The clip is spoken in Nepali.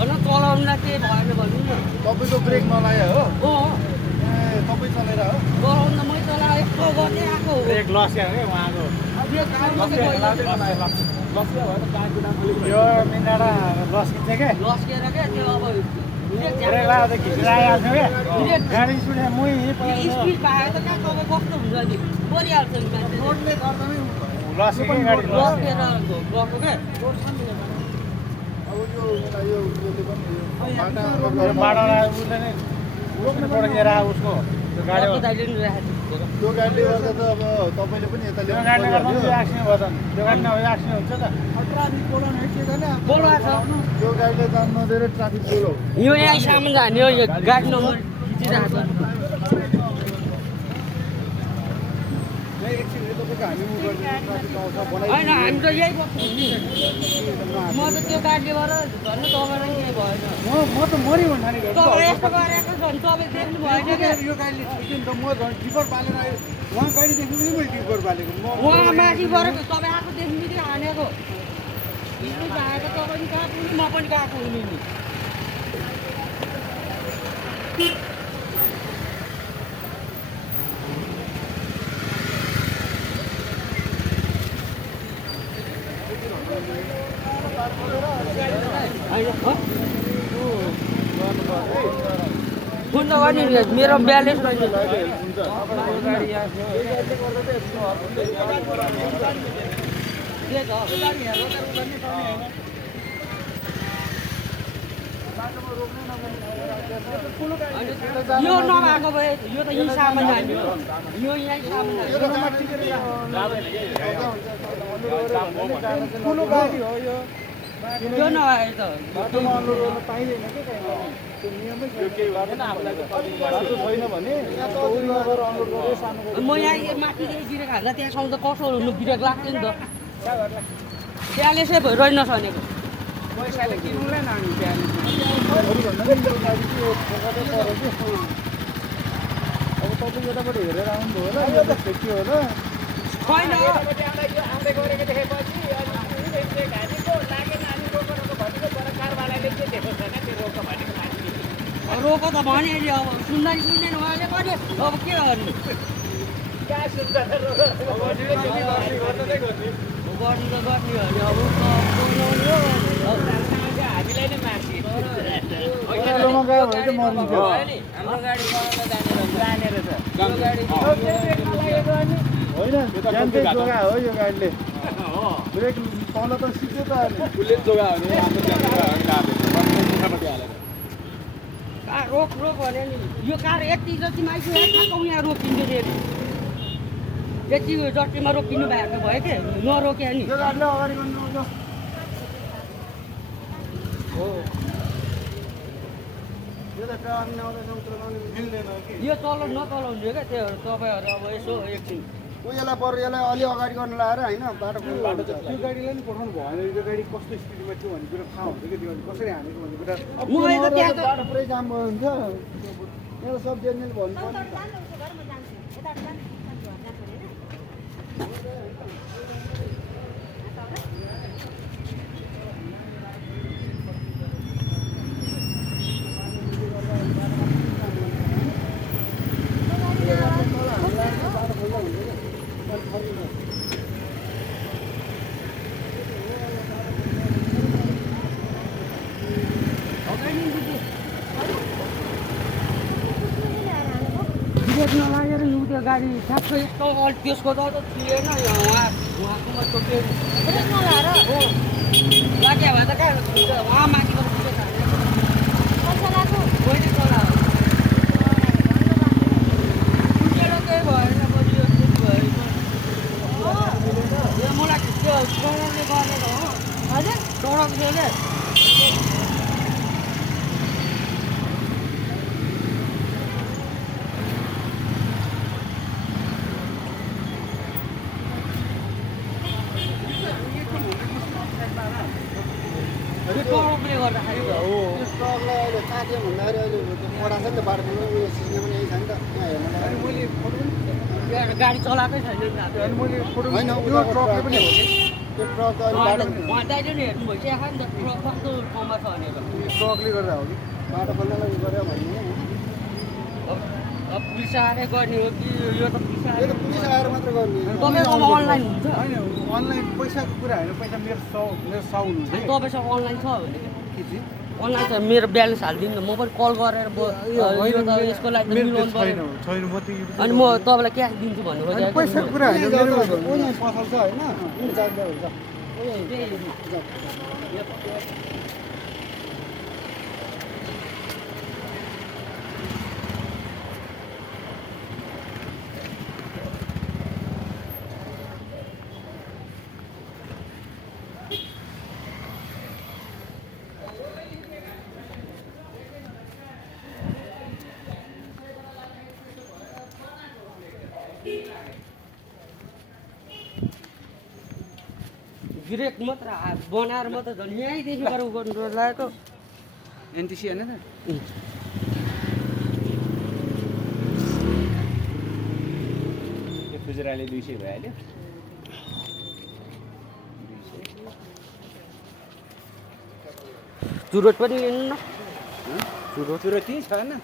होइन चलाउनुलाई केही भएन भन्नु न तपाईँको ब्रेक नलाग्यो हो हो ए तपाईँ चलेर हो चलाउनु त मै चलाएको यस्तो गर्दै आएको हो ब्रेक लस्या के उहाँको यो मिनाडा लस्किन्छ के लस्केर क्या त्यो अब ब्रेक लगाएर खिचेर आइहाल्छ के गाडी सुने मुई स्पिड पायो त कहाँ तपाईँ कस्तो हुन्छ नि परिहाल्छ नि मान्छे रोडले गर्दा नै लस्के गाडी लस्केर गएको क्या अब यो उसले पनि बाटा बाटालाई उसले नै रोक्नु परेर उसको त्यो गाडी अर्को दाइले नि राखेको थियो त्यो गाडीले गर्दा त अब तपाईँले पनि यता त्यो गाडीले गर्दा पनि एक्सिडेन्ट भयो त त्यो गाडी नभए एक्सिडेन्ट हुन्छ त ट्राफिक बोलाउनु के गर्ने बोलाएको छ त्यो गाडीले जानु नदिएर ट्राफिक बोलाउ यो यहाँ सामान जाने हो यो गाडी नम्बर खिचिरहेको छ एकछिन तपाईँको हामी उ गर्ने ट्राफिक आउँछ होइन हामी त यही बस्छौँ नि म त त्यो गाडीले गरेर झन् तपाईँलाई केही भएन म त मरि भन्दा नि तपाईँ यस्तो गरेको झन् तपाईँ देख्नु भएन क्या यो गाडीले छिट्यो नि त म झन् टिपर बालेर आयो उहाँ गाडी देख्नु पनि मैले टिपर बालेको उहाँ माथि गरेको तपाईँ आएको देख्नु बित्तिकै हानेको स्पिड आएको तपाईँ पनि गएको हुनु म पनि गएको हुनु नि फोन त गर्ने नि मेरो ब्यालेन्स रहेछ यो नभएको भए यो त यहीँ सामान हाल्यो यो यहीँ सामान ठुलो गाडी हो यो त्यो नभए त बाटोमा अनलोड गर्न पाइँदैन के त्यो नियमै बाटो छैन भने उनीमा गएर अनलोड गरेर सानो म यहाँ माथिदेखि गिरेको हाल्दा त्यहाँसम्म त कसो हुनु ब्रेक लाग्थ्यो नि त ब्यालेन्सै भयो रहेन छनेको पैसाले किन्नुलाई न हामी भन्दा पनि यो गाडी चाहिँ फोकटै पऱ्यो कि अब तपाईँ यताबाट हेरेर आउनुभयो होला यो त ठेक्यो होला छैन आउँदै गरेको देखेपछि रोको त भने अहिले अब सुन्दैन सुन्दैन उहाँले पनि अब के गर्नु गर्नु त गर्ने हो नि अब हामीलाई नै मार्छ ओह्रालोमा गयो भने चाहिँ मर्नु हाम्रो गाडी बनाउन जानेर छ होइन ज्यानकै जोगा हो यो गाडीले ब्रेक तल त सिक्यो त अहिले बुलेट जोगा हो नि हाम्रो रोक रोक भने नि यो कार यति जति माइसक्यो यहाँ रोकिन्थ्यो फेरि यति जतिमा रोकिनु भएको भयो के नरोक्या नि यो गाडीले अगाडि गर्नु हो यो त ट्राफिक नआउँदासम्म चलाउनु मिल्दैन कि यो नचलाउनु क्या त्यो तपाईँहरू अब यसो एकछिन यसलाई बरु यसलाई अलि अगाडि गर्नु लगाएर होइन बाटो त्यो गाडीलाई नि पठाउनु भएन त्यो गाडी कस्तो स्थितिमा थियो भन्ने कुरा थाहा हुन्छ कि त्यो गाडी कसरी हानेको भन्ने कुरा मलाई त त्यहाँ त बाटो पुरै जाम भयो हुन्छ यहाँ सब जेनरल भन्नु पर्ने ब्रेक नलागेर नि त्यो गाडी ठ्याक्कै यस्तो त्यसको त थिएन उहाँकोमा त्यो ब्रेक नलाएर हो लाग्यो भए त कहाँ उहाँ माथिबाट पुगेको मैले चलाएको पुगेर केही भएन पछि यो भयो मलाई त्यो डराउले गरेको हो हजुर डराएको थियो क्या ट्रकले गर्दाखेरि हो त्यो ट्रकलाई अहिले काट्यो भन्दाखेरि अहिले पढा छ नि त बाटोमा उयो सिस्ने पनि यही छ नि त यहाँ हेर्नु गाडी चलाएकै छैन नि होइन त्यो ट्रकले पनि हो कि त्यो ट्रक त अहिले बाटो उहाँ दाइले नि हेर्नु भइसकेको नि त ट्रक कस्तो ठाउँमा छ भनेर ट्रकले गर्दा हो कि बाटो खोल्नलाई गऱ्यो भने अब पुलिस आएरै गर्ने हो कि यो त पुलिस यो आएर त पुलिस आएर मात्र गर्ने तपाईँकोमा अनलाइन हुन्छ होइन अनलाइन पैसाको कुरा होइन पैसा मेरो 100 हुनु अनि तपाईँसँग अनलाइन छ भने के चाहिँ अनलाइन छ मेरो ब्यालेन्स हालिदिनु न म पनि कल गरेर यो त यसको लागि त मेरो मिलाउनु छैन पर्यो छैन म त अनि म तपाईँलाई क्यास दिन्छु भन्नु अनि खोजेको पैसाको कुरा होइन मेरो उनी पसल छ होइन उनी जाँदा हुन्छ ग्रेक मात्र बनाएर मात्र झन् यहीँदेखि गएर गर्नु लागेको एनटिसी होइन त यो खुजुराले 200 भइहाल्यो चुरोट पनि हेर्नु न चुरो त्यही छैन